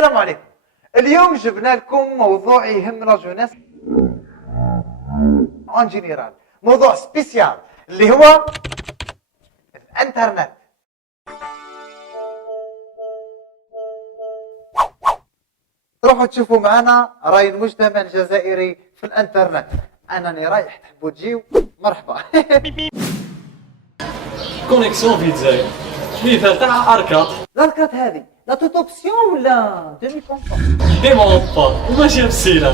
السلام عليكم. اليوم جبنا لكم موضوع يهم لا جونيس اون جينيرال، موضوع سبيسيال اللي هو الانترنت. تروحوا تشوفوا معنا راي المجتمع الجزائري في الانترنت. انني رايح، تحبوا تجيو مرحبا. كونيكسيون في الجزائر مثال تاع اركاد الاركات هذه لا توت اوبسيون ولا ديمي كونفون؟ ديمون با وماشي بسيلة.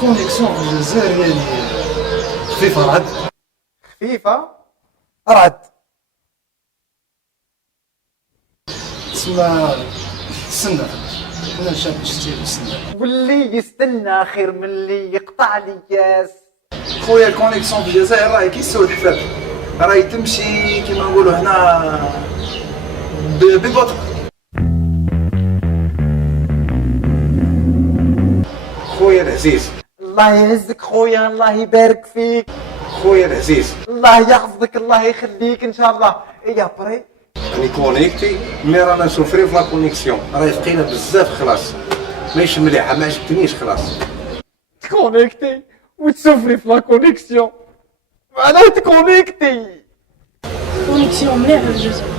كونيكسيون في الجزائر يعني خفيفة رعد. خفيفة رعد. تسمى تسنى انا شاب شتي تسنى واللي يستنى خير من اللي يقطع لي ياس. خويا الكونيكسيون في الجزائر راهي كي السوق الحفاف، راهي تمشي كيما نقولوا هنا ببطء. خويا العزيز الله يعزك خويا، الله يبارك فيك خويا العزيز، الله يحفظك، الله يخليك ان شاء الله. يا بري راني كونيكتي مي رانا نسوفري في لا كونيكسيون، راهي ثقيله بزاف خلاص ماهيش مليحه، ما عجبتنيش خلاص. تكونيكتي وتسفري في لا كونيكسيون، معناها تكونيكتي كونيكسيون مليحة في الجزائر،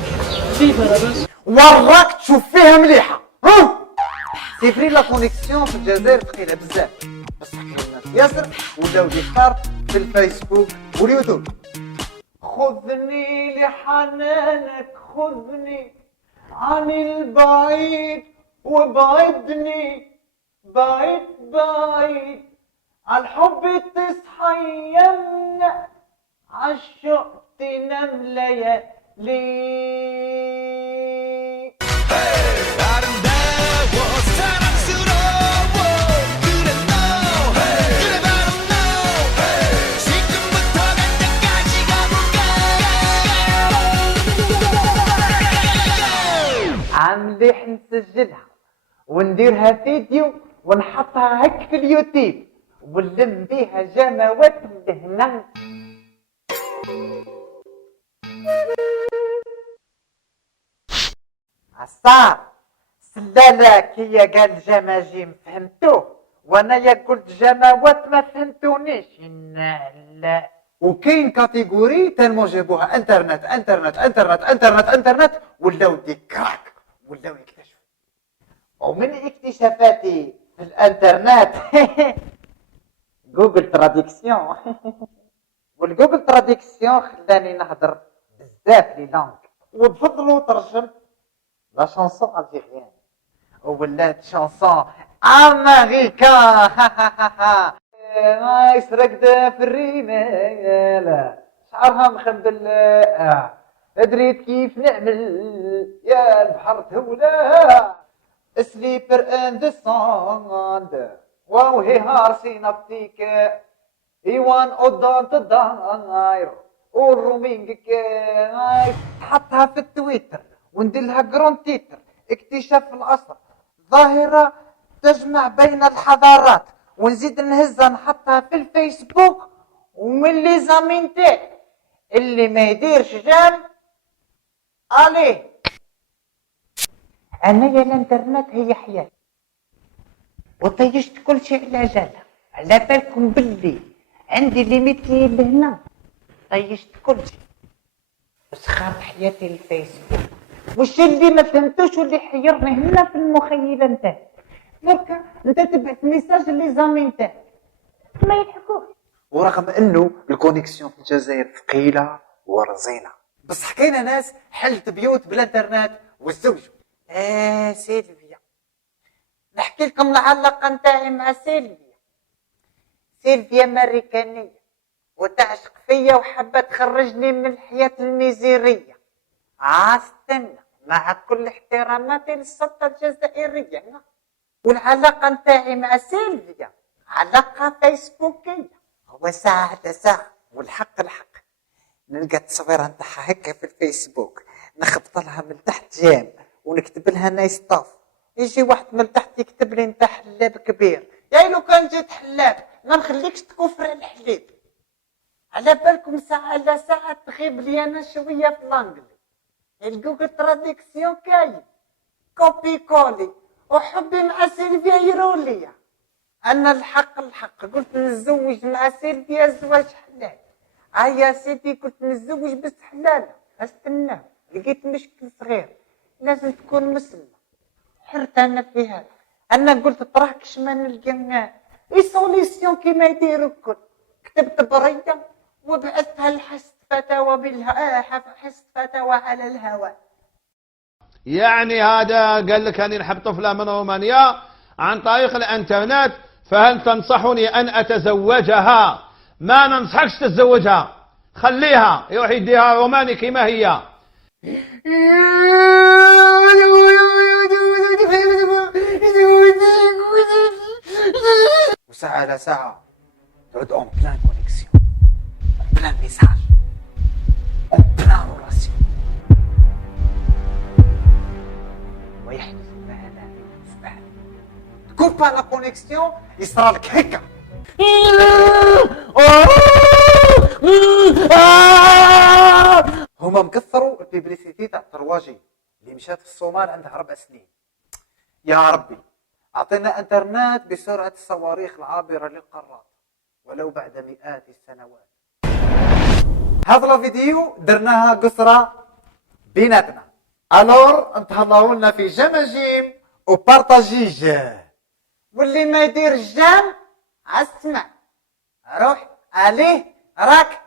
خفيفة لاباس. وراك تشوف فيها مليحه. ها سيفري لا كونيكسيون في الجزائر ثقيله بزاف، بصح كاين ناس ياسر ولاو ديكار في الفيسبوك واليوتيوب. خذني لحنانك، خذني عن البعيد وبعدني بعيد بعيد، عالحب تصحى يمنا، عالشوق تنام ليالي. عامليح نسجلها ونديرها فيديو ونحطها هك في اليوتيوب ونلم بيها جماوات لهنا. عصار سلالك هي قال جماجيم فهمتوه، وانا يا قلت جماوات ما فهمتونيش. لا وكاين كاتيجوري تنمو جابوها انترنت انترنت انترنت انترنت انترنت، ولاو دي كراك، ولاو يكتشفوا. ومن اكتشافاتي في الانترنت جوجل تراديكسيون. والجوجل تراديكسيون خلاني نهضر بزاف لي لونغ، وبفضلو ترجمت لا شانسون الجيريان ولات شانسون امريكان. نايس ركدة في الرمال، شعرها مخبل، دريت كيف نعمل يا البحر تهولا. سليبر اند ساند واو هي هار سينابتيك، ايوان قدام تداير والرومينج كاي. حطها في التويتر ونديرلها جرون تيتر، اكتشاف العصر، ظاهرة تجمع بين الحضارات، ونزيد نهزها نحطها في الفيسبوك. ومن لي زامين تاعي اللي ما يديرش جام عليه. انا يا الانترنت هي حياتي، وطيشت كل شيء على جالها. على بالكم باللي عندي ليميتي لهنا، طيشت كل شيء، بس خاف حياتي الفيسبوك. وش اللي ما فهمتوش واللي حيرني هنا في المخيله نتاعي؟ دركا انت تبعث ميساج اللي زامي نتاعك ما يلحقوش. ورغم انه الكونيكسيون في الجزائر ثقيله ورزينه، بصح كاينه ناس حلت بيوت بالانترنت وتزوجوا. سيلفيا، نحكي لكم العلاقه نتاعي مع سيلفيا. سيلفيا امريكانيه وتعشق فيا وحابه تخرجني من الحياه الميزيريه. استنى، مع كل احتراماتي للسلطه الجزائريه، والعلاقه نتاعي مع سيلفيا علاقه فيسبوكيه. هو ساعة والحق الحق نلقى التصويره نتاعها هكا في الفيسبوك، نخبط لها من تحت جيم ونكتب لها نايس طاف. يجي واحد من تحت يكتب لي انت حلاب كبير. يا لو كان جيت حلاب ما نخليكش تكفر الحليب. على بالكم ساعة لا ساعة تغيب لي انا شوية في الانجلي. الجوجل تراديكسيون كاين كوبي كولي وحبي مع سيلفيا يروليا. انا الحق قلت نتزوج مع سيلفيا زواج حلال. يا سيدي قلت نتزوج بس حلالة، استناه لقيت مشكل صغير لازم تكون مسلمة. حرت انا في هذا، انا قلت طرح كش ما نلقى اي سوليسيون كيما يديروا الكل. كتبت بريدة وبعثتها لحست فتاوى حست فتاوى على الهواء. يعني هذا قال لك أني نحب طفلة من رومانيا عن طريق الانترنت، فهل تنصحني أن أتزوجها؟ ما ننصحكش تتزوجها، خليها يروح يديها روماني كما هي. وساعة على ساعة تعود اون بلان كونيكسيون، اون بلان ميساج، اون بلان رولاسيون. ويحدث ما لا سبحان كوبا لا كونيكسيون يصرى لك هكا. هما مكثروا البيبليسيتي تاع الطرواجي اللي مشات في الصومال عندها 4 سنين. يا ربي اعطينا انترنت بسرعه الصواريخ العابره للقارات ولو بعد مئات السنوات. هذا الفيديو درناها قصره بيناتنا، الور انتهلاو لنا في جمجيم وبارطاجيجه، واللي ما يدير الجام اسمع روح عليه راك.